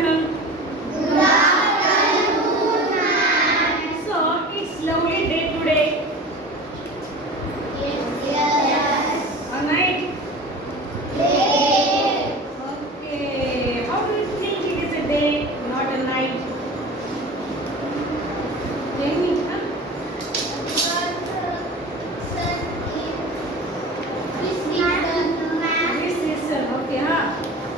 afternoon. Good afternoon, ma'am. So it's lovely day today. Yes. A night. Day. Okay. How do you think it is a day, not a night? Tell me, huh? This season. Okay, huh?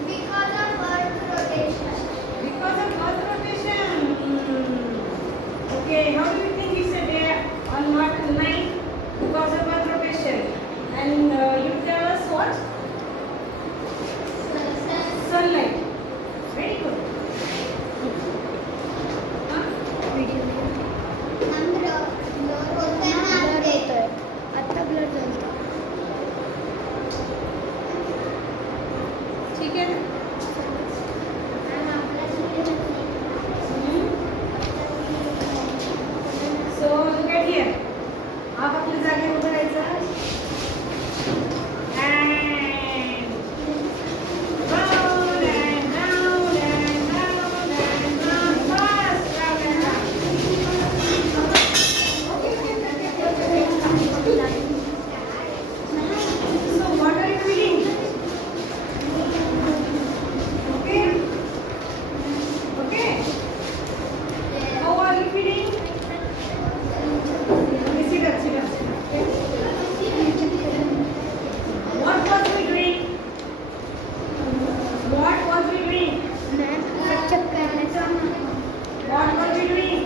Because of Earth rotation. Because of Earth rotation. Okay. How do you think it's a day or not a night? Because of Earth rotation. And you tell us what? Sunlight. Very good. Huh? आता blood झालं ठीक है ना? So look at here. आप आपल्या जागेवर उभं राहायचं. And round and round and round and round. Fast, round and round. So what are you feeling? Okay? Okay? How are you feeling? Sit up, sit up, sit up. What was we doing? What was we doing? What were we doing?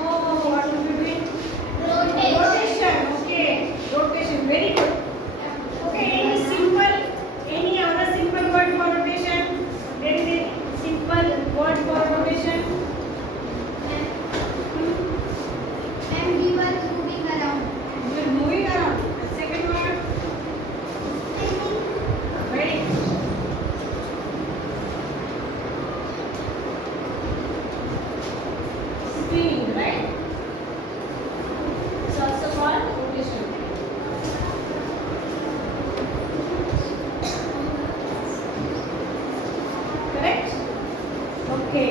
Oh, what were we doing? Rotation. Okay. Rotation. Very good. Okay. Any other simple word for rotation? There is a simple word for rotation. We're moving around. Second word. Right. Spinning, right? It's also called rotation. Correct? Okay.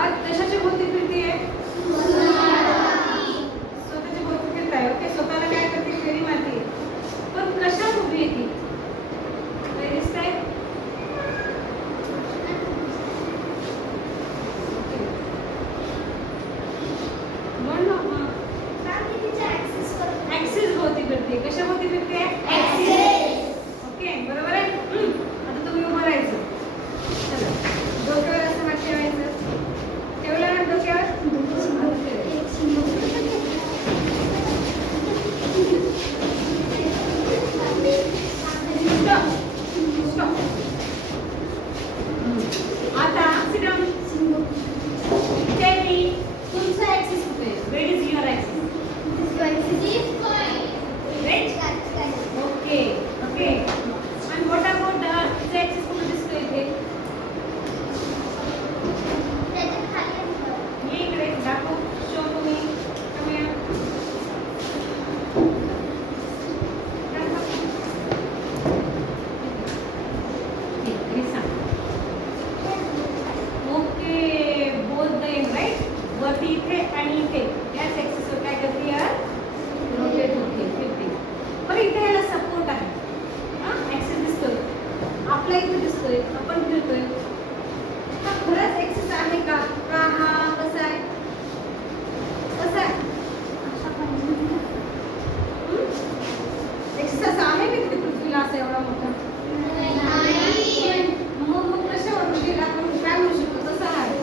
आज कशाची भोवती फिरतीये? स्वतःची भोवती फिरताय. Okay, स्वतःला काय करते? फेरी मारते. पण कशात उभी आहे ती? काय दिसतंय? म्हण ना. ऍक्सिस भोवती फिरते. कशा भोवती फिरते? ओके, बरोबर आहे. आता तुम्ही उभं राहायचं. चला, डोक्यावर असं हात ठेवायचं. ठेवलं ना डोक्यावर? हात Stop. आता sit down. Tell me, तुमचा ऍक्सिस कुठे आहे? Where is your axis? Right? Okay. Okay. And what about the axis कुठे दिसतोय इथे? ये इकडे दाखव. Show to me. Come here. दाखव. हे सांग. Okay, both them right. वरती इथे आणि इथे याच ऍक्सिसवर काय करते यार? रोटेट होते, फिरते. पण इथे याला सपोर्ट आहे. हा, ऍक्सिस दिसतोय. आपला इथे दिसतोय. आपण फिरतोय. हा खरंच ऍक्सिस आहे का? का हा कसा आहे? कसा आहे? ऍक्सिस असा आहे का तिथे पृथ्वीला असा एवढा मोठा? मग कशावर म्हणजे आपण काय म्हणू शकतो? कसा आहे?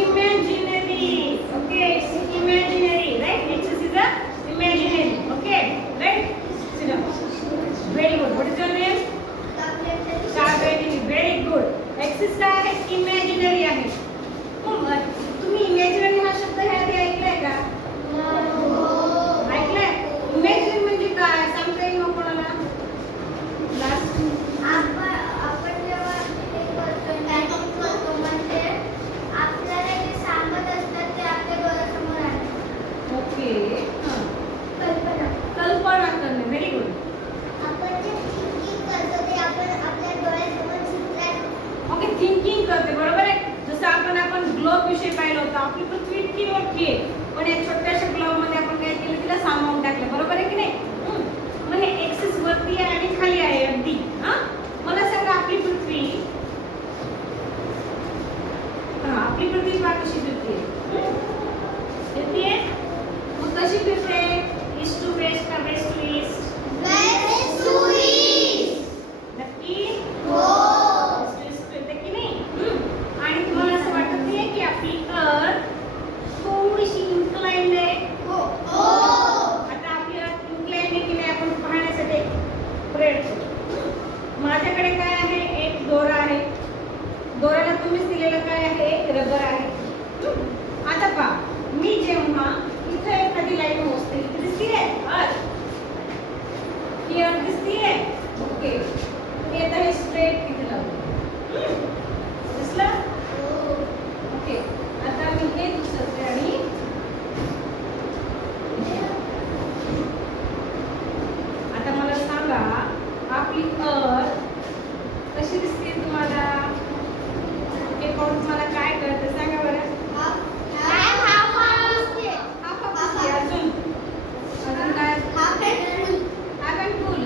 Imaginary. Okay, it's imaginary, right? Axis is a imaginary. Okay, right? Sit down. Very good. What is your name? Kaveri. Very good. Axis काय आहे? Imaginary आहे. तुम्ही imaginary हा शब्द ह्याआधी ऐकलाय का? ऐकलाय? Imaginary म्हणजे काय? सांगता येईल मग कोणाला? Last. आपण जेव्हा हे करतो टायपिंग करतो म्हणजे आपल्याला जे सांगत असतात ते आपल्या डोळ्यासमोर आहे. Okay. कल्पना. कल्पना करणे. Very good. आपण जे थिंकिंग करतो ते आपण आपल्या डोळ्यासमोर चित्रात. ओके, थिंकिंग करते. बरोबर आहे. जसं आपण ग्लोब विषयी पाहिलं होतं. आपली पृथ्वी इतकी मोठी आहे, पण या छोट्याशा ग्लोब मध्ये आपण काय केलं? तिला सामावून टाकलं. बरोबर आहे की नाही? मग हे ऍक्सिस वरती आहे आणि खाली आहे अगदी. हा, मला सांगा आपली पृथ्वी पहा कशी फिरते? फिरते. मग कशी फिरते? ईस्ट टू वेस्ट का वेस्ट टू ईस्ट? नक्की ईस्ट फिरते की नाही? आणि तुम्हाला असं वाटत नाही की आपली अर्थ थोडीशी इन्क्लाइंड आहे? आता आपली अर्थ इन्क्लाइंड आहे की नाही आपण पाहण्यासाठी प्रयत्न करू. माझ्याकडे काय आहे? एक दोरा आहे. दोऱ्याला तुम्हीच दिलेलं काय आहे? एक रबर आहे. आता पहा, मी जेव्हा इथे एखादी लाईन मोजते, इथे दिसतीये अर्थ? ही अर्थ दिसतीये? ओके, मी आता हे स्ट्रेट इथे लावतो. दिसलं? ओके, आता मी हे दुसरते आणि आता मला सांगा आपली अर्थ कशी दिसते तुम्हाला? हे पाहून तुम्हाला काय कळतं? सांगा बरं. अजून काय? हाफ अँड फुल.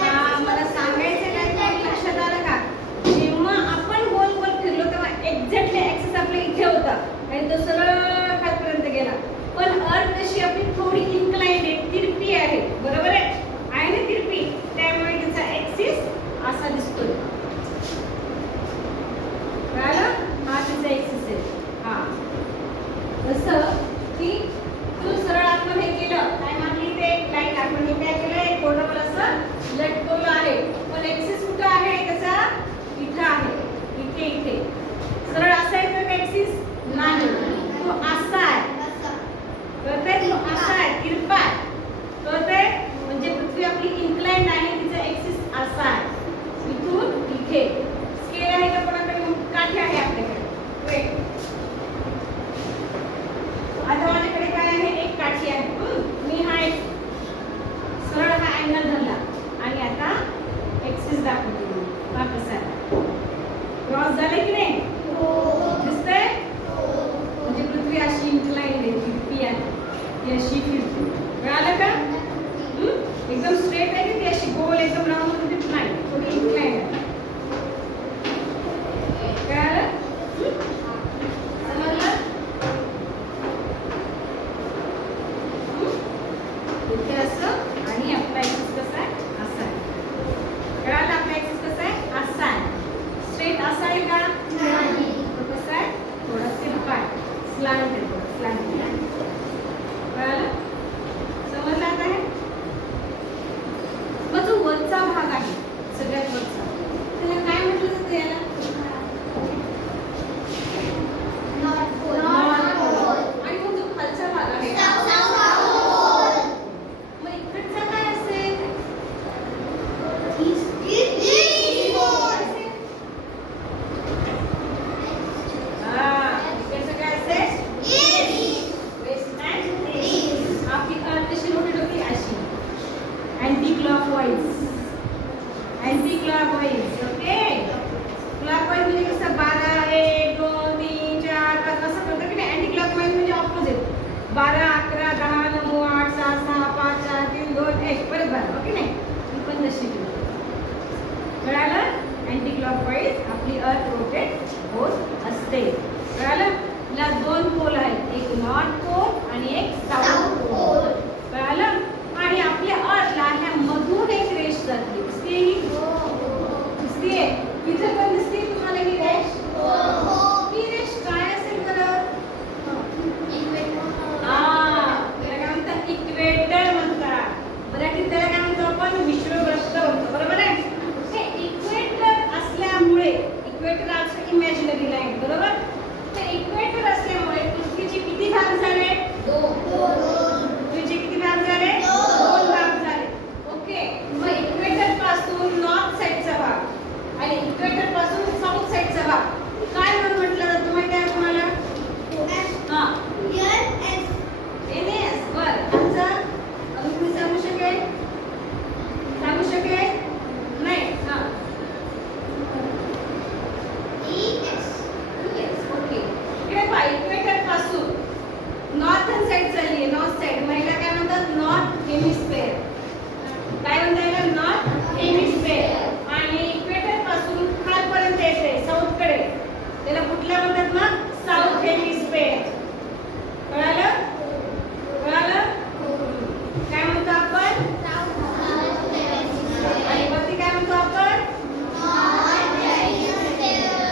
हां, मला सांगायचं काय ते लक्षात आलं का? जेव्हा आपण गोल गोल फिरलो तेव्हा एक्झॅक्टली ऍक्सिस आपल्या इथे होता आणि तो सरळ आहे का? तो कसा आहे? थोडा सिल्क आहे, स्लांट आहे, स्लांट. कळालं? समजलं आता हे? मग जो वरचा भाग आहे सगळ्यात वरचा, त्याला काय म्हटलं जातं याला? आणि मग जो खालचा भाग आहे मग इकडचा काय असेल? इकडचं काय असेल? West and east. आपली अर्थ कशी रोटेट होती? अशी anti clockwise. Anti clockwise. Okay. Clockwise म्हणजे कसं 12 1 2 3 4 5 असं करतो की नाही. अँटी क्लॉकवाईज म्हणजे ऑपोजिट. 12 11 10 9 8 7 6 5 4 3 2 1 परत 12. ओके नाही. ही पण तशी केली. कळालं? अँटी क्लॉकवाईज आपली अर्थ रोटेट होत असते. कळालं? ला दोन पोल आहेत, एक नॉर्थ पोल आणि एक साऊथ पोल. कळालं? आणि आपल्या अर्थला ह्या मधून एक रेष जाते. दिसते ही? दिसते? इथं पण दिसते तुम्हाला ही रेष? ही रेष काय असेल बरं? त्याला काय म्हणतात? इक्वेटर म्हणतात. मराठीत त्याला काय म्हणतो आपण? विषुववृत्त म्हणतो. बरोबर आहे? हे इक्वेटर असल्यामुळे, इक्वेटर असं इमॅजिनरी लाईन, बरोबर? ते इक्वेटर असल्यामुळे पृथ्वीचे किती भाग झाले? 2. पृथ्वीचे किती भाग झाले? 2 भाग झाले. ओके. मग इक्वेटर पासून नॉर्थ साइडचा भाग आणि इक्वेटर पासून साऊथ साइडचा भाग काय म्हणून म्हटलं जातं माहिती आहे तुम्हाला? हां. NS. बरं. आमचा अजून कोणी सांगू शकेल? सांगू शकेल? नाही. हां. ओके. इकडे पहा, इक्वेटर पासून नॉर्थन साइड चालली आहे. नॉर्थ साइड महिला काय म्हणतात? नॉर्थ हेमिस्फेअर. काय म्हणता येईल? नॉर्थ हेमिस्फेअर. आणि इक्वेटर पासून खालपर्यंत येते साऊथ कडे, त्याला कुठला म्हणतात मग? साऊथ हेमिस्फेअर. कळालं? कळालं? काय म्हणतो आपण? आणि वरती काय म्हणतो आपण?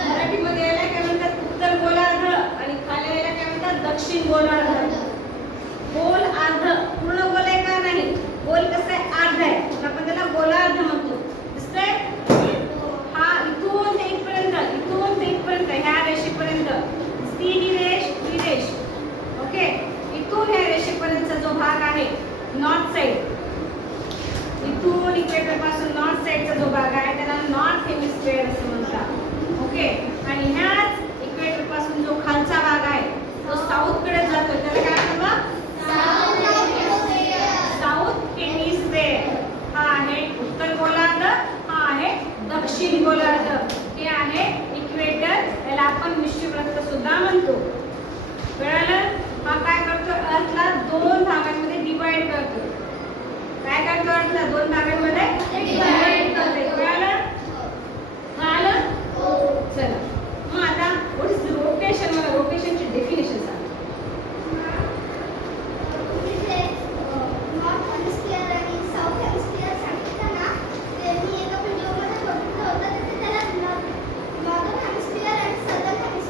मराठीमध्ये याला काय म्हणतात? उत्तर गोलार्ध. आणि खाली याला काय म्हणतात? दक्षिण गोलार्ध. गोल अर्ध. पूर्ण गोल आहे का? नाही. गोल कसं आहे? अर्ध आहे. आपण त्याला गोलार्ध म्हणतो. दिसतंय? हा इथून ते इथपर्यंत ह्या रेषेपर्यंत दिसती ही रेष. ओके. इथून ह्या रेषेपर्यंतचा जो भाग आहे नॉर्थ साइड, इथून इक्वेटर पासून नॉर्थ साइडचा जो भाग आहे त्याला नॉर्थ हेमिस्फेअर असं म्हणतात. ओके. आणि ह्याच इक्वेटर पासून जो खालचा भाग आहे तो साऊथ कडे जातो, त्याला काय म्हणतात? साऊथ हेमिस्फेअर. हा आहे उत्तर गोलार्ध, हा आहे दक्षिण गोलार्ध. हे आहे इक्वेटर. याला आपण विषुववृत्त सुद्धा म्हणतो. कळालं? हा काय करतो? अर्थला 2 भागांमध्ये डिवाइड करतो. काय करतो? अर्थला 2 भागांमध्ये डिवाइड करते. कळालं? कळालं? चला. मग आता व्हॉट इज रोटेशन? मला रोटेशनची डेफिनेशन सांग.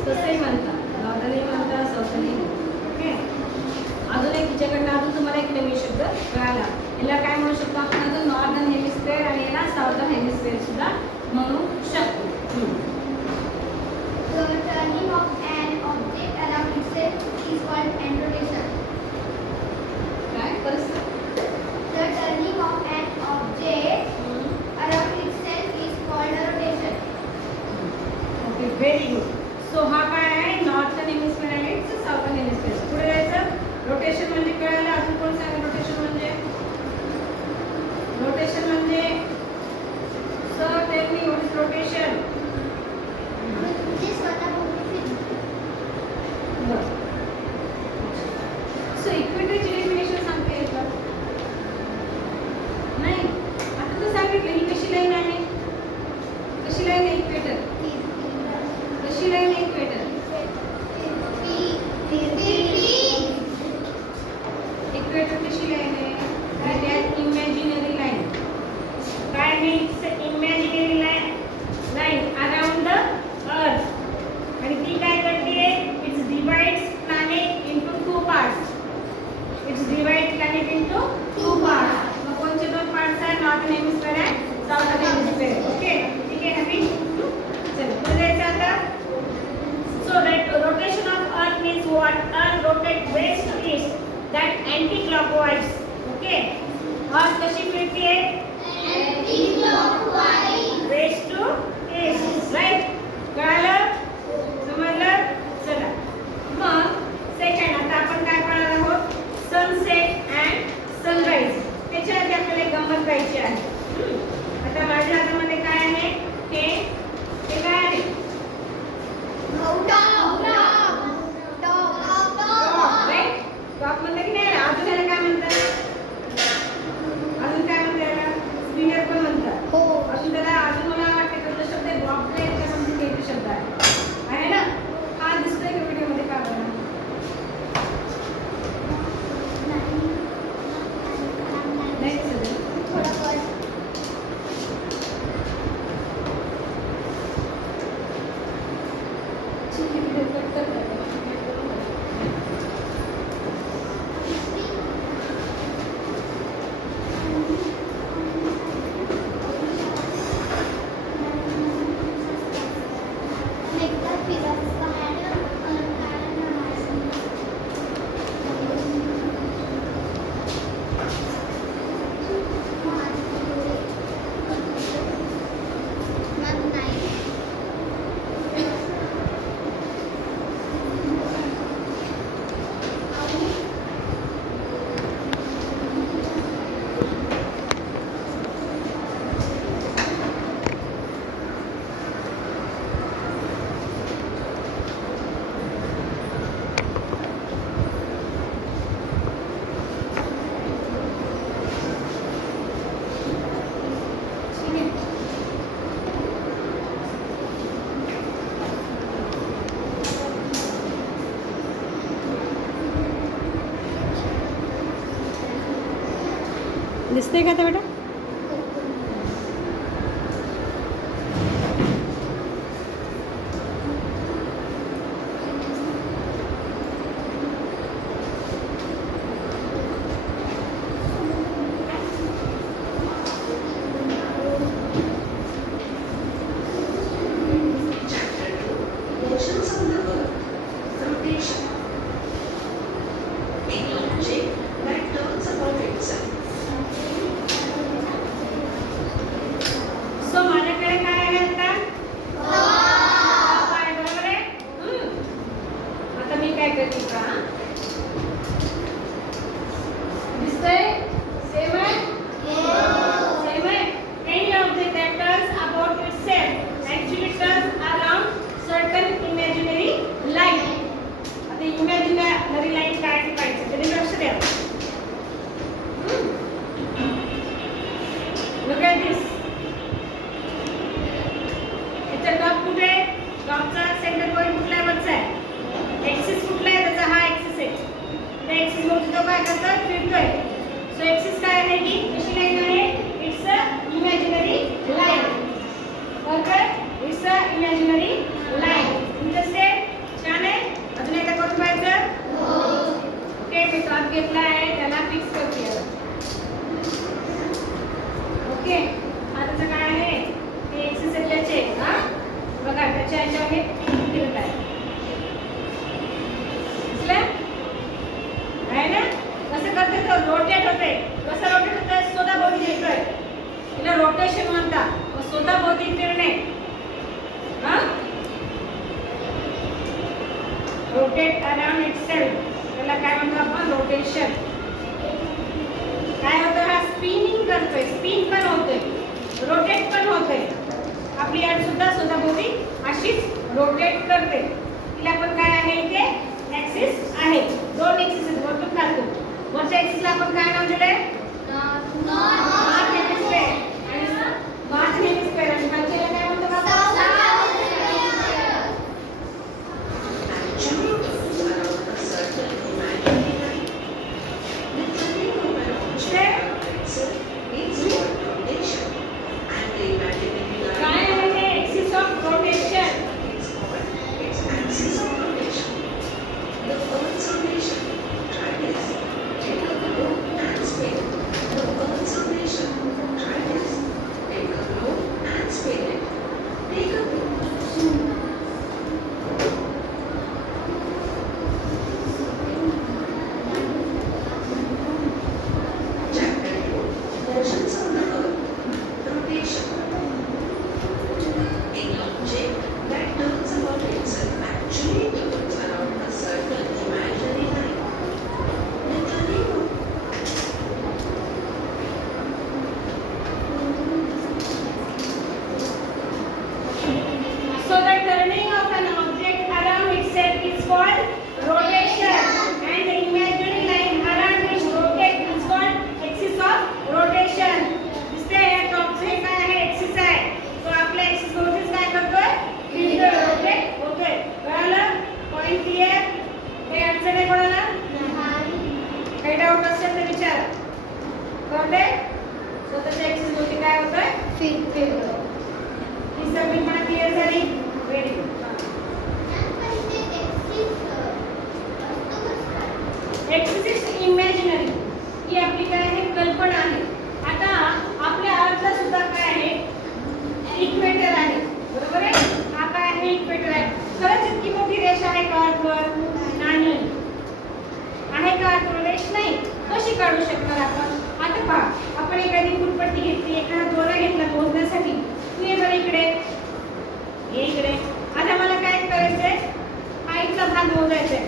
तसंही म्हणतात, नॉर्दर्नही म्हणतात, साऊथर्नही म्हणतात. ओके. अजून एक तिच्याकडनं अजून तुम्हाला एक नवीन शब्द कळाला. याला काय म्हणू शकतो आपण? अजून नॉर्दर्न हेमिस्फेअर आणि याला साऊथर्न हेमिस्फेअर सुद्धा म्हणू शकतो. Turning of an object around itself is called rotation. काय? परत The turning of an object around itself is called rotation. Okay. Very good. So हा काय आहे? नॉर्थर्न हेमिस्फेअर आणि साऊथर्न हेमिस्फेअर. पुढे जायचं. रोटेशन म्हणजे कळालं? अजून कोण सांगेल रोटेशन म्हणजे? रोटेशन म्हणजे sir tell me what is rotation? म्हणजे स्वतःभोवती फिरणे. सो इक्वेटरची डेफिनेशन सांगता येईल का? नाही. आता तू सांगितलं ही कशी लाईन आहे? कशी लाईन आहे इक्वेटर? कशी लाईन आहे इक्वेटर? इक्वेटर कशी लाईन आहे? It is imaginary line. काय आहे? It's imaginary line. west to east, that anti-clockwise. Okay. और कशी फिरती है? Anti-clockwise. West to east. Right? कळालं? समजलं? चला. मग सेकंड आता आपण काय पाहणार आहोत? Sunset and sunrise. त्याच्याआधी आपल्याला एक गंमत पाहिजे आहे. आता माझ्या हातामध्ये काय आहे? हे काय आहे? टॉप म्हणलं की नाही? अजून याला काय म्हणतात? अजून काय म्हणतात याला? स्पिनर पण म्हणतात. अजून त्याला अजून मला वाटतं कोणता शब्द आहे? ड्रॉपलेट का समथिंग काहीतरी शब्द आहे. आहे ना? हा दिसतोय का व्हिडिओमध्ये का बघा? नाही दिसत आहे. दिसतंय का आता बेटा? सो माझ्याकडे काय आहे आता? टॉप आहे, बरोबर आहे? आता मी काय करते का? दिसतंय? सेम आहे? सेम आहे? Any object that turns about itself actually turns around certain imaginary line. आता imaginary line काय ती पाहिजे? त्याने लक्ष द्या. Look at this. टॉप कुठे आहे? टॉपचा सेंटर पॉइंट कुठला आहे? वरचा आहे. एक्सिस कुठला आहे? त्याचा हा एक्सिस आहे. त्या एक्सिस वरती तो काय करतोय? फिरतोय. सो एक्सिस काय आहे? ही कशी लाईन आहे? It's a imaginary line. Perfect. It's a imaginary line. Interested? छान आहे. अजून एकदा करून पाहायचं? ओके, मी टॉप घेतला आहे, त्याला फिक्स करते. ओके, हा त्याचं काय आहे? हे एक्सिस आहे त्याचे. हा बघा, त्याच्या ह्याच्यावर हे फिरत आहे. दिसलं? आहे ना? कसं करते तो? रोटेट होते. कसं रोटेट होतंय? स्वतःभोवती फिरतोय. तिला रोटेशन म्हणतात. स्वतःभोवती फिरणे. हा? Rotate around itself. त्याला काय म्हणतो आपण? रोटेशन. काय होतं? हा स्पिनिंग करतोय. स्पिन पण होतोय, रोटेट पण होतोय. आपली याड सुद्धा स्वतःभोवती अशीच रोटेट करते. तिला पण काय आहे? इथे ऍक्सिस आहे. दोन ऍक्सिस आहेत. वरतून खालतून. वरच्या ऍक्सिसला आपण काय नाव दिलंय? नॉर्थ हेमिस्फेअर. आणि नॉर्थ हेमिस्फेअर. आणि खालच्याला काय म्हणतो बाबा? काय आहे हे? Axis of rotation. इकडे, ये इकडे. आता मला काय करायचंय, हा इथला भाग मोजायचा आहे.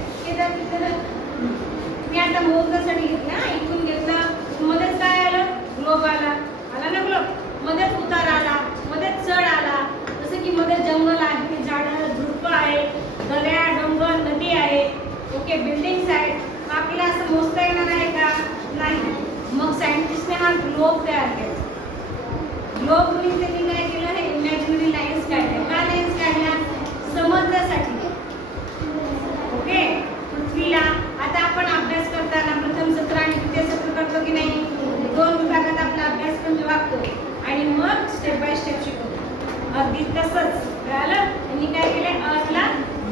मी आता मोजण्यासाठी घेतला, इथून घेतलं, मध्येच काय आलं, ग्लोब आला, आला ना ग्लोब, मध्येच उतार आला, मध्येच चढ आला, जसं की मध्ये जंगल आहे, झाडं झुडपं आहे, दऱ्या डोंगर नदी आहे, ओके, बिल्डिंग्स आहेत. आपल्याला असं मोजता येणार आहे का, नाही. मग सायंटिस्टने हा ग्लोब तयार केला. ग्लोबनी त्यांनी काय केलं, हे इमॅजिनरी लाईन्स काढल्या. का लाईन्स काढल्या, समजण्यासाठी. ओके, पृथ्वीला आता आपण अभ्यास करताना प्रथम सत्र आणि द्वितीय सत्र करतो की नाही, 2 विभागात आपला अभ्यासक्रम वागतो आणि मग स्टेप बाय स्टेप शिकवतो. अगदी तसंच कळालं. त्यांनी काय केलं, अर्थला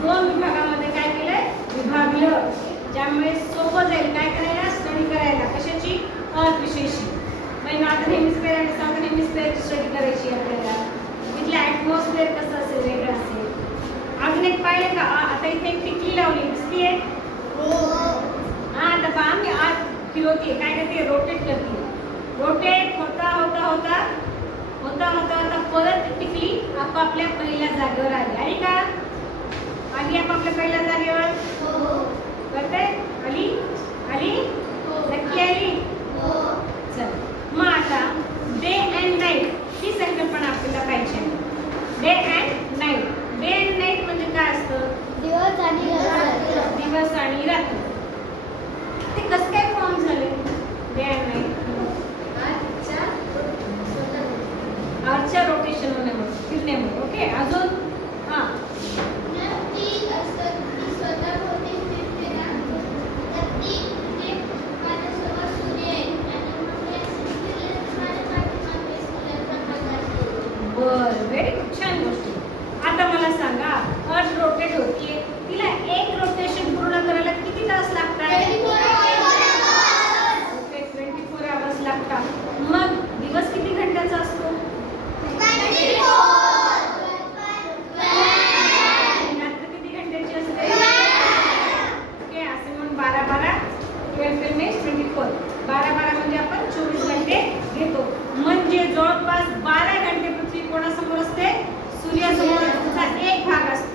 2 विभागामध्ये काय केलंय, विभागलं, ज्यामुळे सोपं जाईल काय करायला, स्टडी करायला. कशाची, अर्थ विषयीची. म्हणजे नॉर्थन हेमिस्फिअर आणि साऊथर्न हेमिस्फिअरची स्टडी करायची आपल्याला. इथलं ॲटमॉस्फिअर कसं असेल, वेगळं असेल. अजून एक पाहिलं का, आता इथे एक टिकली लावली, दिसतीये. हा, आता पहा मी आज फिरवते, काय करते, रोटेट करते. रोटेट होता होता होता होता होता होता परत टिकली आपापल्या पहिल्या जागेवर आली. आली का, आली आपापल्या पहिल्या जागेवर, करते, आली आली, नक्की आली. चल, मग आता डे अँड नाईट ही संकल्पना आपल्याला पाहिजे. Day and night, day and night म्हणजे काय असतं, दिवस आणि रात्र. दिवस आणि रात्र. ते कसं काय फॉर्म झाले, डे अँड नाईट, आर्टच्या रोटेशन होण्यामुळे, फिरण्यामुळे. ओके, अजून हा, ती असं ती स्वतःभोवती फिरते ना, तर ती ते माझ्यासमोर सूर्य आहे आणि मग मी असं फिरले तर माझ्या पाठीमागे सूर्याचा प्रकाश येतो. बर, व्हेरी गुड, छान गोष्ट. आता मला सांगा, अर्थ रोटेट होतीये, तिला एक रोटेशन पूर्ण करायला किती तास लागतात, 24 आवर्स लागतात. मग दिवस किती घंट्याचा असतो, रात्र किती घंट्याची असते, ओके, असे म्हणून 12 12 24, 12 म्हणजे आपण 24 घंटे घेतो. म्हणजे जवळपास 12 घंटे पृथ्वी कोणासमोर असते, सूर्यासमोर. त्याचा एक भाग असतो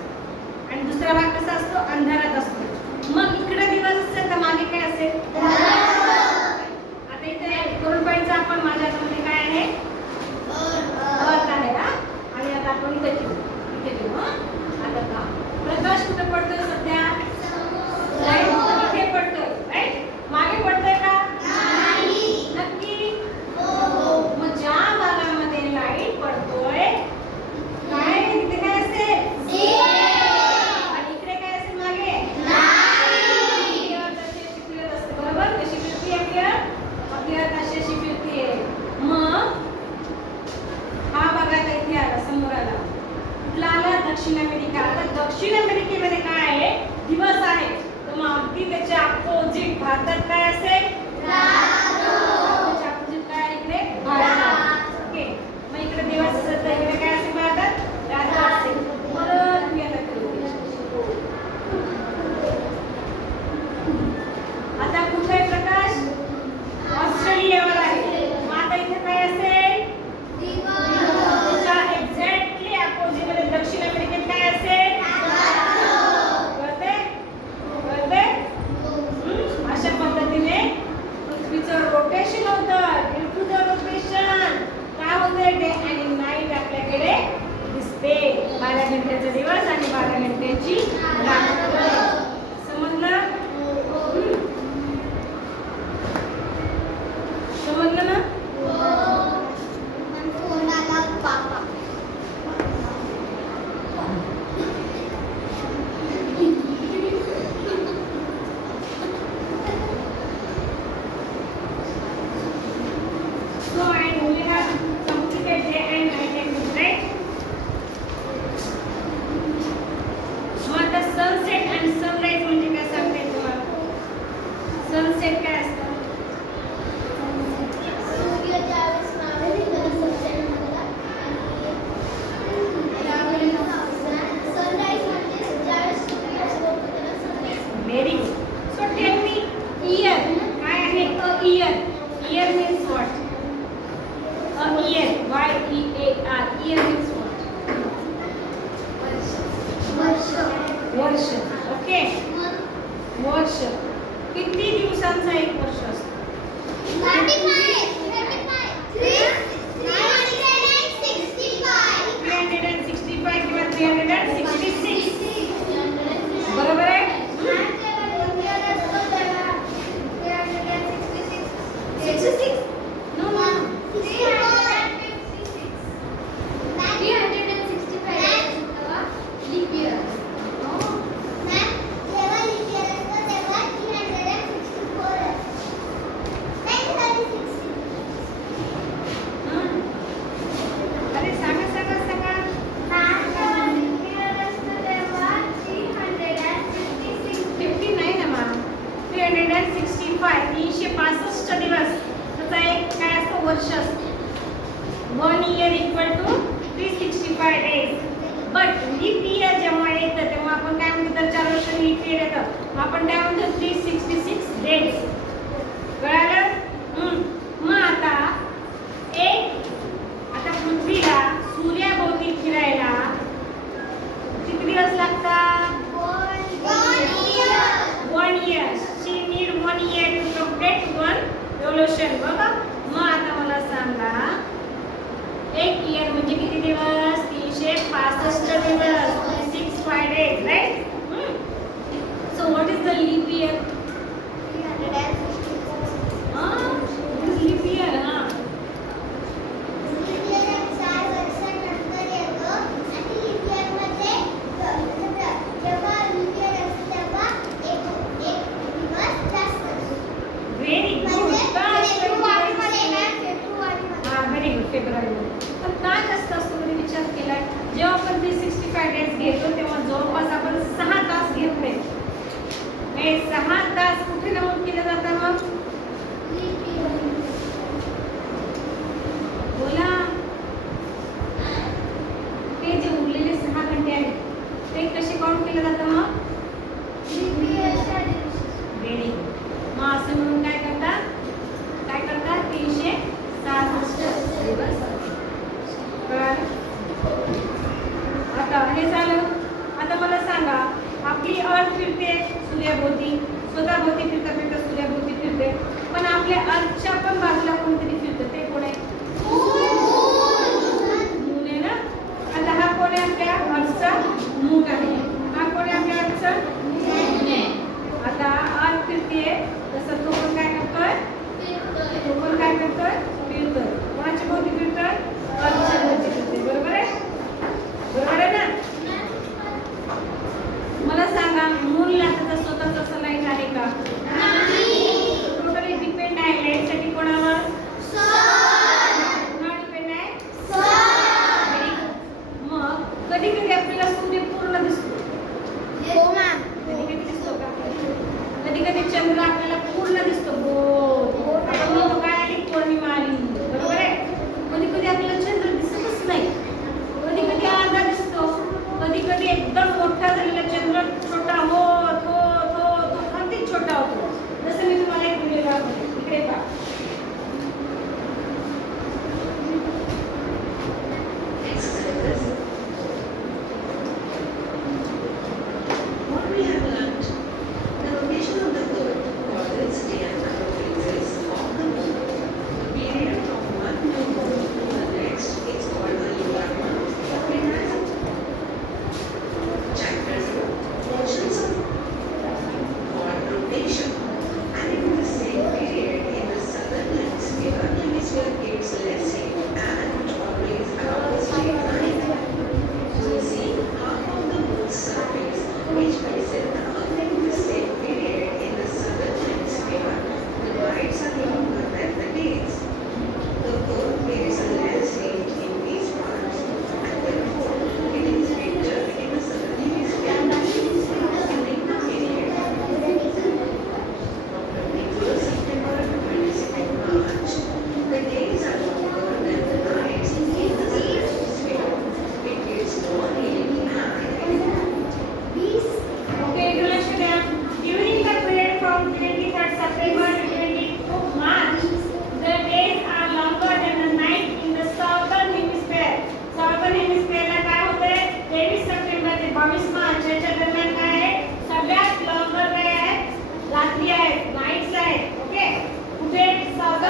आणि दुसरा भाग कसा असतो, अंधारात असतो. मग इकडे दिवस असेल तर मागे काय असेल, आता इथे कोरडवाडीचा आपण, माझ्या हातामध्ये काय आहे, अर्थ आहे. हा, आणि आता आपण इथे ठेवू. आता पहा, प्रकाश कुठे पडतोय सध्या, लाईट इथे पडतोय, राईट, मागे पडतोय का, नक्की. मग ज्या भागामध्ये लाईट पडतोय, काय तिथे काय असेल, आणि इकडे काय असेल मागे, अशी फिरत असते. बरोबर, कशी फिरती आपली अर्थ अशी फिरतीये. मग हा बघा इथे आला, समोर आला, कुठला आला, दक्षिण अमेरिका. आता दक्षिण अमेरिकेमध्ये काय आहे, दिवस आहे. तर मग अगदी त्याच्या अपोजिट भारतात काय असेल, त्याच्या अपोजिट काय इकडे, भारतात. ओके, मग इकडे दिवस असेल तर इकडे काय असेल, भारतात रात्र असेल. परत मी आता फिरवते. आता कुठे आहे प्रकाश, ऑस्ट्रेलियावर आहे. मग आता इथे काय असेल, त्याच्या एक्झॅक्टली अपोजिट मध्ये दक्षिण अमेरिकेत काय असेल, कळते, कळते. अशा पद्धतीने वर्ष. ओके, वर्ष. किती दिवसांचा एक वर्ष असतो? 365 किंवा 366. बरोबर आहे? 66. No, no. 365 leap year. अरे सांगा सांगा सांगा. 50 नाही ना मॅम. 365 365 दिवस. त्याचा एक काय असतं? वर्ष असतं. 1 year equal to 365 days. But leap year जेव्हा येतं तेव्हा आपण काय म्हणतो? तर 4 वर्ष लीप इयर येतं. आपण काय म्हणतो? 366 days. कळालं? मग आता पृथ्वीला सूर्याभोवती फिरायला किती दिवस लागतात? 1 year. She need 1 year to complete one revolution. बघा. मग आता मला सांगा, एक इयर म्हणजे किती दिवस? 365 दिवस. 365 days, right? So what is the leap year? What is leap year? Very good. Very good. फेब्रुवारीमध्ये. पण काय जास्त असतो तुम्ही विचार केलाय? जेव्हा आपण 365 डेज घेतो तेव्हा जवळपास आपण 6 तास घेत नाही. हे 6 तास कुठे नमूद केले जातात मग? बोला. ते जे उरलेले 6 घंटे आहेत ते कसे काउंट केले जातात मग? Very good. मग असं म्हणून काय करतात? 366 दिवस. आता हे झालं. आता मला सांगा, आपली अर्थ फिरते सूर्याभोवती, स्वतःभोवती फिरता फिरता सूर्याभोवती फिरते, पण आपल्या अर्थच्या पण बाजूला कोणतरी फिरतं. ते कोण आहे? मून आहे ना. आता हा कोण आहे? आपल्या अर्थचा मून आहे. हा कोण आहे? आपल्या अर्थचा मून आहे. आता अर्थ फिरते तसं तो पण काय करतोय? फिरतोय. कोणाच्या भोवती फिरतोय? अर्थच्या भोवती फिरते. बरोबर आहे? बरोबर आहे ना? मला सांगा, मूनला त्याचा स्वतःचा सलाईट आहे का? टोटली डिपेंड आहे लाईटसाठी कोणावर? कोणावर डिपेंड आहे? मग कधी कधी आपल्याला सूर्य पूर्ण दिसतो. कधी कधी दिसतो का? कधी कधी चंद्र आपल्याला पूर्ण दिसतो. काय आली? पौर्णिमा आली. बरोबर आहे? कधी कधी आपल्याला चंद्र दिसतच नाही. कधी कधी अर्धा दिसतो. कधी कधी एकदम मोठा झालेला चंद्र छोटा होत अगदी छोटा होतो. जसं मी तुम्हाला एक व्हिडिओ दाखवते. इकडे पहा. What we have learned, the location of the third quadrants day and night phases of the moon. The period from one new moon to the next is called the lunar month. Chapter 2, portions of quad rotation. And in the same period in the sun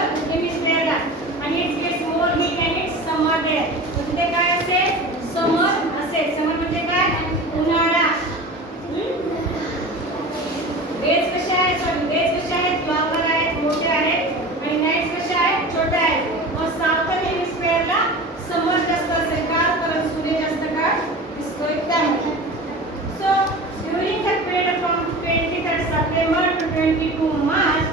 northern हेमिस्फिअरला आणि it's gets more heat and it's summer there. म्हणजे काय असेल? समर असेल. समर म्हणजे काय? उन्हाळा. Days कसे आहेत? सॉरी, डेज कसे आहेत? लॉंगर आहेत, मोठे आहेत आणि नाईट्स कसे आहेत? छोटे आहेत. मग साऊथर्न हेमिस्फिअरला समर जास्त असेल का? कारण सूर्य जास्त काळ दिसतोय त्यामुळे. So during the period from 23rd September to 22 March,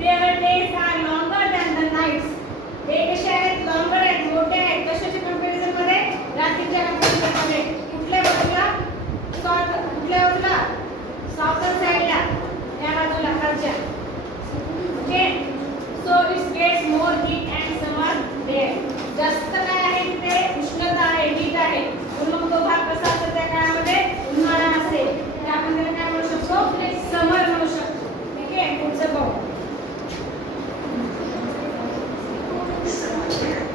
their days are longer than the nights. ते कसे आहेत? लॉंगर आहेत, मोठे आहेत. कशाच्या कंपॅरिझन मध्ये? रात्रीच्या कंपॅरिझन मध्ये. कुठल्या बाजूला? कुठल्या बाजूला? साऊथर्न साइडला, या बाजूला खालच्या. Okay. So it gets more heat and summer there. जास्त काय आहे तिथे? उष्णता आहे, हीट आहे. म्हणून मग तो भाग कसा असेल त्या काळामध्ये? उन्हाळा असेल. त्या आपण त्याला काय म्हणू शकतो? समर म्हणू शकतो. ठीक आहे. पुढचं पाहू.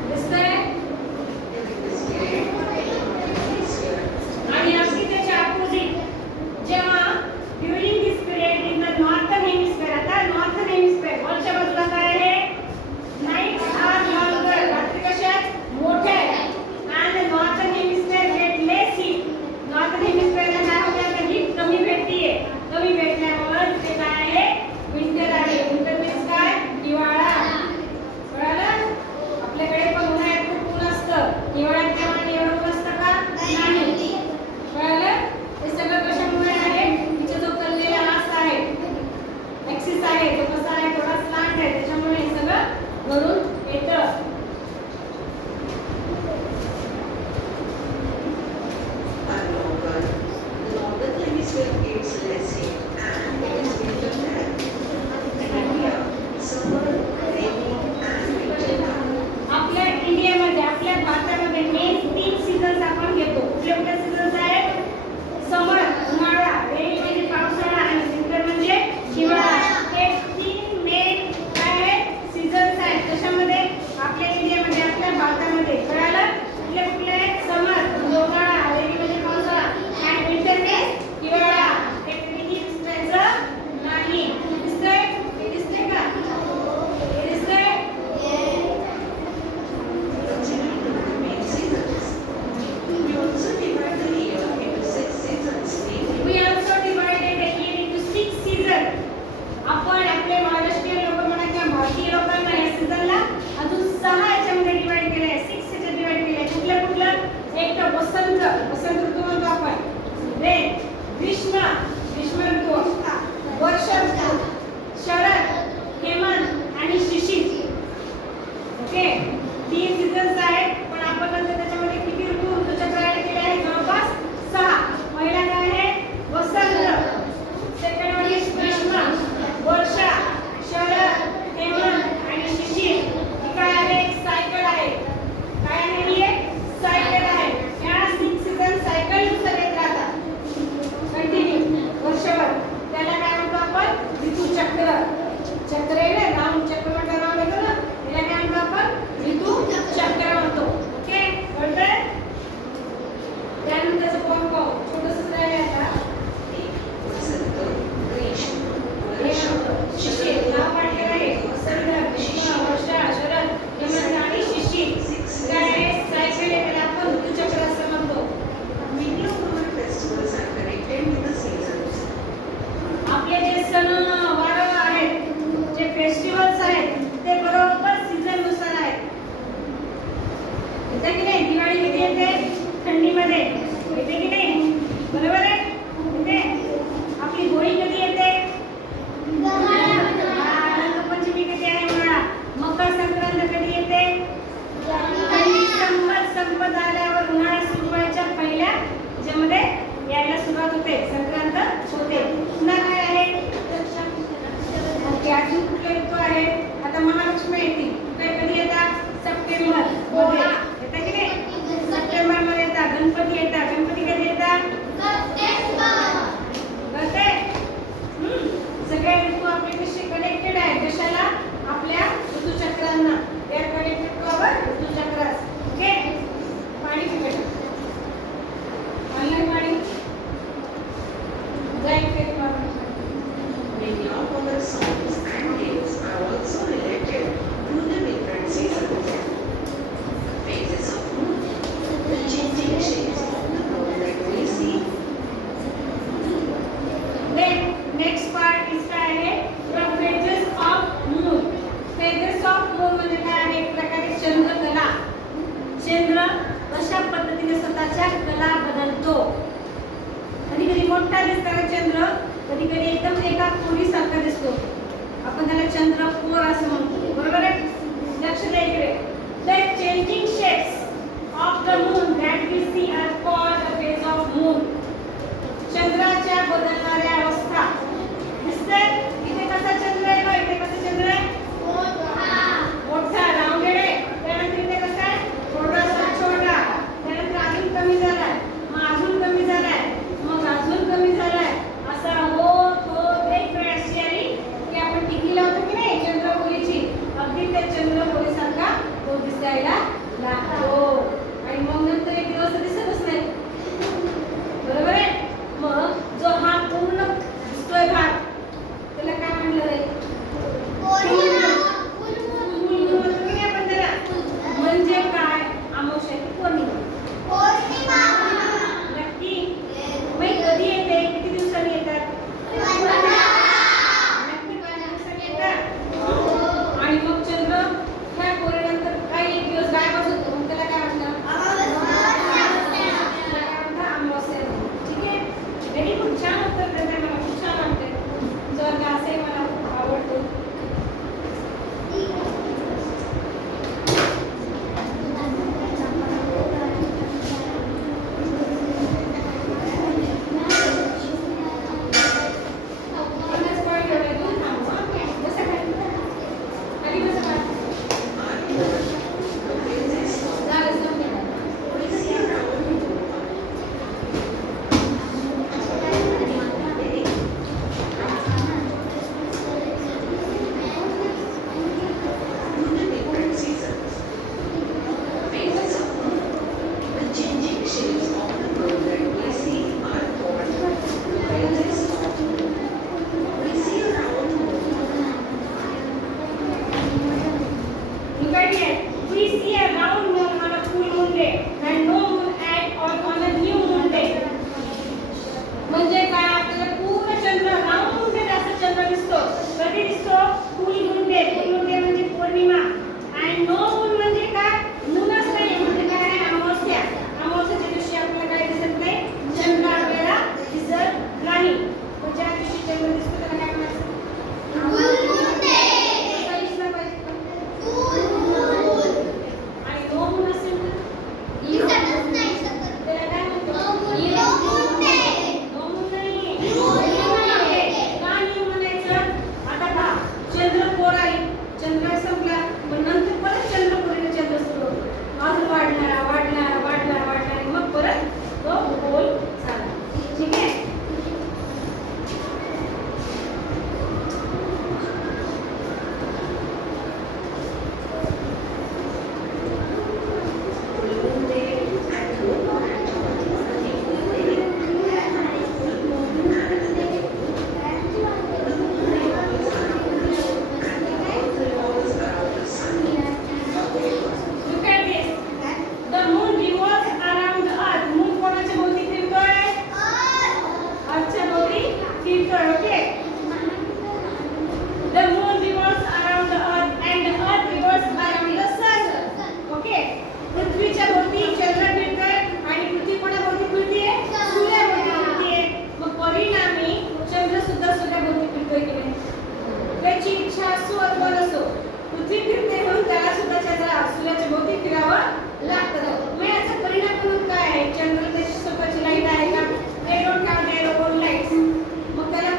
दिसतंय? आणि अगदी त्याच्या अपोजिट जेव्हा during this period in the northern hemisphere, आता नॉर्थन हेमिस्फिअर वरच्या बाजूला काय आहे? Nights are longer. रात्री कशा आहेत? मोठ्या आहेत. आणि northern hemisphere get less heat. Northern हेमिस्फिअरला काय होते? आता हीट कमी भेटतीये. कमी भेटल्यामुळे ते काय आहे? विंटर आहे. विंटर मीन्स काय? हिवाळा. कळलं? आपल्याकडे पण उन्हाळ्यात खूप ऊन असतं. हिवाळ्यात तेव्हा एवढं ऊन असतं का? नाही. कळलं? हे सगळं कशामुळे आहे? तिचा जो कललेला रास आहे, ऍक्सिस आहे, तो कसा आहे? थोडा स्लांट आहे. त्याच्यामुळे हे सगळं घडून येतं. Northern hemisphere gets less heat and it is winter there. In India, summer, rainy and winter time. आपल्या इंडियामध्ये, आपल्या भारतामध्ये मेन 3 सीझन्स आपण घेतो. कुठले कुठले सीझन्स आहेत? समर, उन्हाळा, रेनी म्हणजे पावसाळा आणि विंटर म्हणजे हिवाळा. हे 3 मेन काय आहेत? सीझन्स आहेत. कशामध्ये? आपल्या इंडियामध्ये, आपल्या भारतामध्ये. कळालं? कुठले कुठले आहेत? समर म्हणजे उन्हाळा, रेनी म्हणजे पावसाळा आणि विंटर म्हणजे हिवाळा. हे किती दिसतंय? नाही. दिसतंय? हे दिसतंय का? हे दिसतंय? Continuing with the main seasons. We also divide the year into 6 seasons, namely We also divided the year into 6 seasons. आपण आपले महाराष्ट्रीय लोक म्हणा किंवा भारतीय लोकांना या सीझनला अजून 6 याच्यामध्ये डिवाइड केले आहे. 6 याच्यात डिवाइड केले आहे. कुठलं कुठलं? एक तर वसंत, वसंत ऋतू म्हणतो आपण. देन ग्रीष्म, ग्रीष्म ऋतू. वर्ष ऋतू, शरद, हेमंत आणि शिशिर. ओके. 3 सीझन्स आहेत. पण आपण नंतर त्याच्यामध्ये किती ऋतूचक्र ऍड केले आहे? जवळपास 6. पहिला काय आहे? वसंत. सेकंड वन इज ग्रीष्म, वर्षा, शरद, हेमंत आणि शिशिर. ही काय आहे? एक सायकल आहे. काय आहे ही? एक सायकल आहे. या 6 सीझन सायकल नुसार येत राहतात. कंटिन्यू वर्षभर. त्याला काय म्हणतो आपण? ऋतुचक्र. चक्र आहे ना, राऊंड चक्र म्हणतो, राऊंड येतो ना, त्याला काय म्हणतो आपण? ऋतुचक्र म्हणतो. ओके. कळतंय? त्यानंतरचं पॉइंट पाहू. छोटंसंच राहिलं आता. वसंत, ग्रीष्म, हे वर्षा, म्हणतो शिशिर. नाव काढलेलं आहे. वसंत, ग्रीष्म, वर्षा, शरद, हेमंत आणि शिशिर. काय आहे? सायकल आहे. त्याला आपण ऋतुचक्र असं म्हणतो. Many of our festivals are connected with the seasons. आपले जे सणवार आहेत, जे फेस्टिवल्स आहेत, ते बरोबर सीझन नुसार आहेत. येते की नाही? दिवाळी कधी येते? थंडीमध्ये. येते की नाही? बरोबर आहे? येते. आपली होळी कधी येते? रंगपंचमी कधी आहे? उन्हाळा. मकर संक्रांत कधी येते? थंडी संपत आल्यावर उन्हाळा सुरू व्हायच्या पहिल्या ज्यामध्ये यायला सुरुवात होते. संक्रांत होते. पुन्हा काय आहे? ओके. अजून कुठले ऋतू आहे? आता महालक्ष्मी येतील. ते कधी येतात? सप्टेंबर मध्ये. येतात की नाही? सप्टेंबर मध्ये येतात. गणपती येतात. गणपती कधी येतात? कळतंय? सगळे ऋतू आपले कसे कनेक्टेड आहेत? कशाला? आपल्या ऋतुचक्रांना. They are connected to our ऋतुचक्रास. ओके. पाणी पिकट. आणलं पाणी? जाईल ते तुम्हाला. Many of our songs and games are also related मोठा दिसणारा चंद्र कधी कधी एकदम एका कोरीसारखा दिसतो. आपण त्याला चंद्रकोर असं म्हणतो. बरोबर आहे? लक्ष द्या इकडे. The changing shapes of the moon that we see are called the phase of moon. चंद्राच्या बदलणाऱ्या अवस्था दिसतंय. इथे कसा चंद्र आहे बघ. इथे कसा चंद्र आहे? मोठा राऊंडेड आहे. त्यानंतर इथे कसा आहे? थोडासा छोटा. त्यानंतर अजून कमी झालाय. मग अजून कमी झालाय. मग अजून कमी झालाय. असा होत होत एक वेळ अशी आली की आपण टिकली लावतो की नाही चंद्रकोरीची. अगदी त्या चंद्रकोरीसारखा तो दिसायला लागतो. आणि मग नंतर एक दिवस दिसतच नाही. बरोबर आहे? मग जो हा पूर्ण दिसतोय भाग त्याला काय म्हणलं जाईल? म्हणजे काय? अमावस्या की पौर्णिमा. नक्की? मग कधी येते? किती दिवसांनी येतात? नक्की 5 दिवसांनी येतात. आणि मग चंद्र ह्या कोरीनंतर काही एक दिवस गायबच होतो. मग त्याला काय म्हणतात? अमावस्या. ठीक आहे? Very good. छान उत्तर देताय. मला खूप छान वाटतंय. जर का असेल मला खूप आवडतो. We see a round moon on a full moon day and no moon at all on a new moon day. म्हणजे काय? आपल्याला पूर्ण चंद्र राऊंड मून डे असा चंद्र दिसतो. कधी दिसतो? फुल मून डे. फुल मून डे म्हणजे पौर्णिमा. आणि नो मून म्हणजे काय? मूनच नाही. म्हणजे काय आहे? अमावस्या. अमावस्याच्या दिवशी आपल्याला काय दिसत नाही? चंद्र आपल्याला दिसत नाही. मग ज्या दिवशी चंद्र दिसतो त्याला काय म्हणायचं? फुल मून डे. कसा दिसला पाहिजे? आणि नो मून असेल तर त्याला काय म्हणतो? नो मून नाही. का न्यू म्हणायचं? आता पहा, चंद्रकोर आली. चंद्र संपला. पण नंतर परत चंद्रकोरीने चंद्र सुरू होतो. अजून वाढणारा वाढणारा वाढणारा वाढणारा आणि मग परत तो गोल झाला. ठीक आहे? Look at this. The moon revolves around the earth. Moon कोणाच्या भोवती फिरतोय? अर्थच्या भोवती फिरतोय. Okay? The moon revolves around the earth and the earth revolves around the sun. Okay? पृथ्वीच्या भोवती चंद्र फिरतोय आणि पृथ्वी कोणाभोवती फिरतेय? सूर्याभोवती फिरतेय. मग परिणामी चंद्र सुद्धा सूर्याभोवती फिरतोय की नाही? त्याची इच्छा असो अथवा नसो, पृथ्वी फिरते म्हणून त्याला सुद्धा सूर्याच्या भोवती फिरावं लागतं. मग याचा परिणाम म्हणून काय आहे? चंद्र त्याची स्वतःची लाईट आहे का? They don't have their own lights. मग त्याला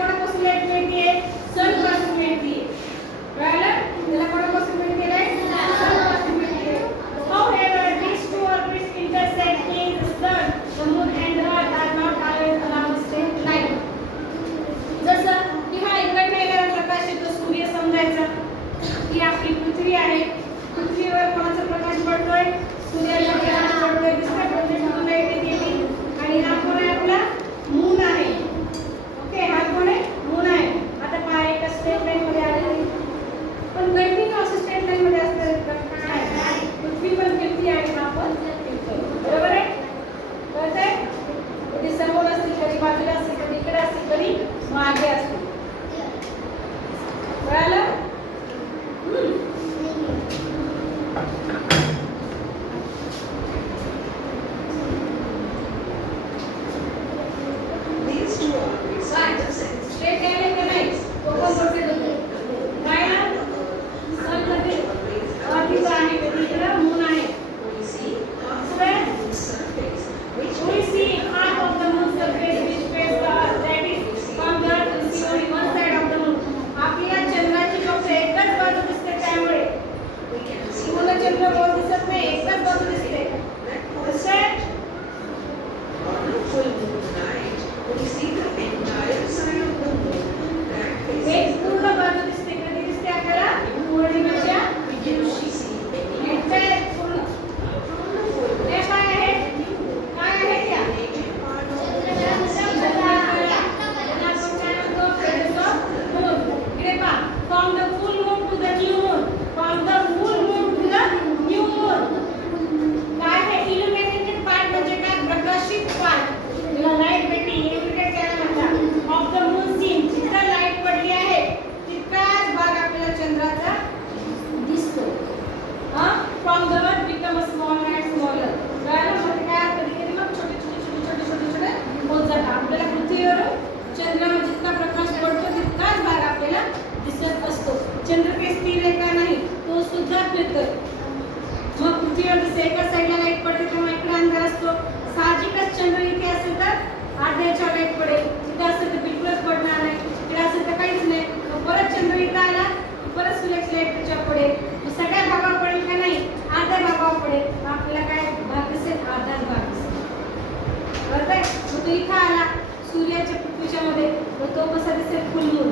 मग तो कसा दिसेल? फुल मून,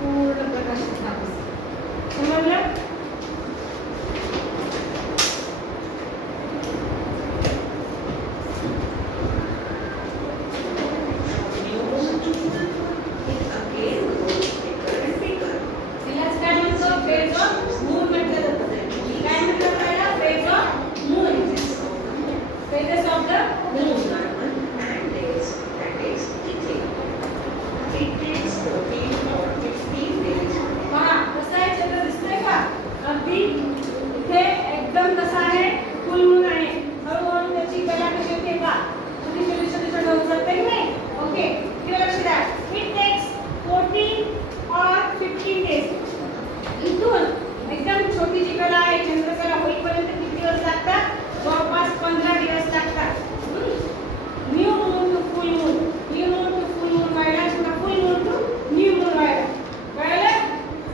पूर्ण प्रकाशित हा दिसेल. समजलं? New moon to full moon, it again grows bigger and bigger. तिलाच काय म्हणतो? फेज ऑफ मून म्हटलं जातं. काय म्हणतात त्याला? Phase of moon. Phases of the moon. Lunar month and days, that is tithi. It takes 14 or 15 days. पहा कसं आहे चित्र दिसतंय का? अगदी इथे एकदम कसं आहे? फुल मून आहे. हळूहळू त्याची कला कशी होते का? छोटी छोटी छोटी छोटी होत जाते की नाही? ओके, क्लिअर लक्ष द्या. It takes 14 or 15 days. इथून एकदम छोटी जी कला आहे चंद्रकला होईपर्यंत किती दिवस लागतात? जवळपास 15 दिवस लागतात. New moon to full moon, new moon to full moon व्हायला किंवा full moon to new moon व्हायला. कळलं?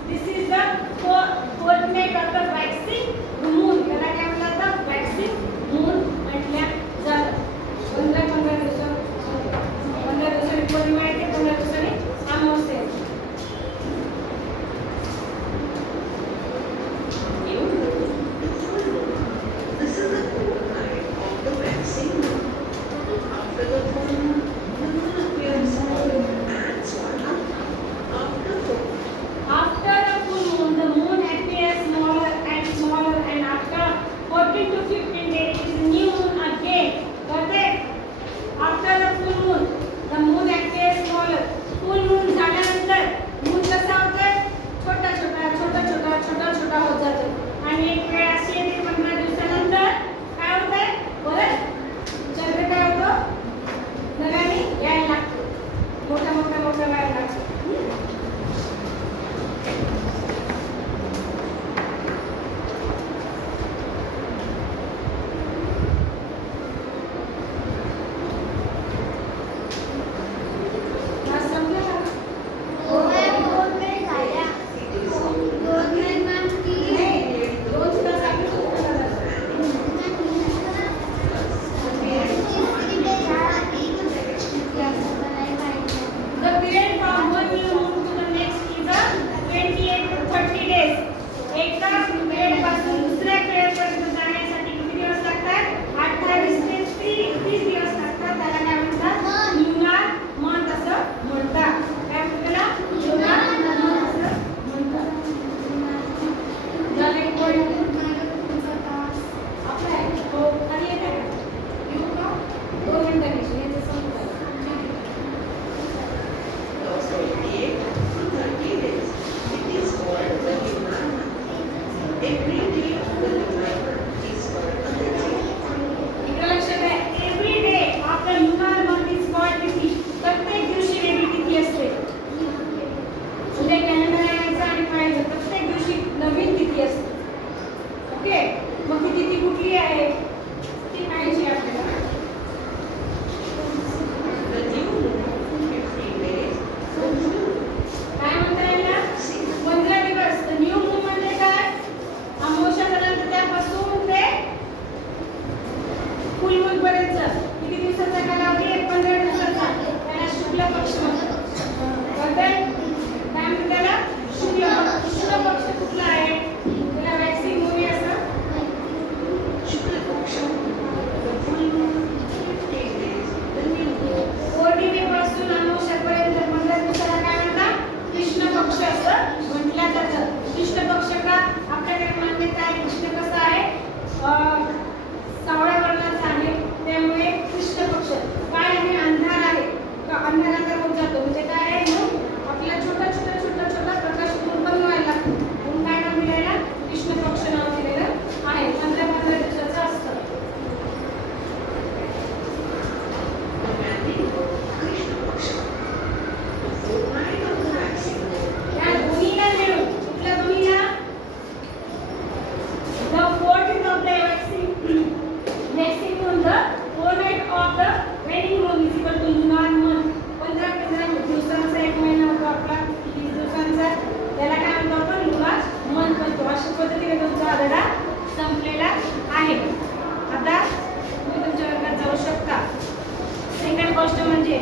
This is the coordinate of the waxing moon. त्याला काय म्हणतात? तर वॅक्सिंग मून म्हटल्या जातं. 15 दिवसांनी पौर्णिमा येते, 15 दिवसांनी अमावस्या येते. New moon to full moon. This is the cold night of the waxing moon. After the full moon, the moon appears small and smaller. After full After the full moon, the moon appears smaller and smaller, and after 14 to 15 days, it is new moon again. Got it? After the full moon, the moon appears smaller. Full moon झाल्यानंतर moon कसा होतोय? छोटा छोटा छोटा छोटा छोटा छोटा होत जातो. आणि एक वेळ अशी येते 15 दिवसानंतर काय होतंय? परत चंद्र काय होतो? नव्याने यायला लागतो. मोठा मोठा मोठा व्हायला लागतो. हा समजलं का? नाही, 2 सुद्धा सांगितलं होतं मला. The period from one new moon to the next is a 28 to 30 days. एका पिरियड पासून दुसऱ्या पिरियड पर्यंत जाण्यासाठी किती दिवस लागतात? 28 ते 30 दिवस लागतात. त्याला काय म्हणतात? ल्युनार मंथ असं म्हणतात. काय म्हणतात त्याला? ल्युनार मंथ असं म्हणतात. झालं एक point? आपलं आहे. हो, खाली येते का? येऊ का? 2 मिनिटांनी याचं संपलं. of 28 to 30 days. It is called the lunar month. Every day of the lunar month is called a tithi. इकडे लक्ष द्या. Every day of the lunar month is called तिथी. प्रत्येक दिवशी वेगळी तिथी असते. उद्या कॅलेंडर आणायचं आणि पाहायचं. प्रत्येक दिवशी नवीन तिथी असते. ओके, मग ती तिथी कुठली आहे ती पाहायची आपल्याला. The new moon, 15 days, the full moon. काय म्हणता येईल? 15 दिवस. न्यू मून म्हणजे काय? अमावस्या झाल्यानंतर त्यापासून ते फुल मून पर्यंत किती दिवसाचा कालावधी आहे? 15 दिवसाचा. त्याला शुक्ल पक्ष म्हणतात. कळतंय? काय म्हणतात त्याला? शुक्ल पक्ष. शुक्ल पक्ष कुठला आहे? त्याला वॅक्सिंग मून असं. Shukla Paksha, the full moon, 15 days, the new moon. पौर्णिमेपासून अमावस्यापर्यंत 15 दिवसाला काय म्हणतात? कृष्ण पक्ष असं म्हटलं जातं. कृष्ण पक्ष का? आपल्याकडे मान्यता आहे कृष्ण कसा आहे? सावळ्या वर्णाचा आहे. त्यामुळे कृष्ण पक्ष काय आहे? अंधार आहे. का अंधारात होत जातो म्हणजे काय आहे? मग आपल्याला छोटा छोटा छोटा छोटा प्रकाश उत्पन्न व्हायला लागतो. म्हणून काय नाव दिलेलं? कृष्ण पक्ष नाव दिलेलं आहे. 15 दिवसाचं असतं. The Vedic word Krishna Paksha. The fortnight of the waxing moon. या दोन्हीला मिळून कुठल्या दोन्हीला? The 14th of the waxing moon, the fortnight of the waning moon is equal to lunar month. 15 दिवसांचा एक महिना होतो आपला. 30 दिवसांचा. त्याला काय म्हणतो आपण? लुनार मंथ म्हणतो. अशा पद्धतीने तुमचा धडा संपलेला आहे. आता तुम्ही तुमच्या वर्गात जाऊ शकता. सेकंड गोष्ट म्हणजे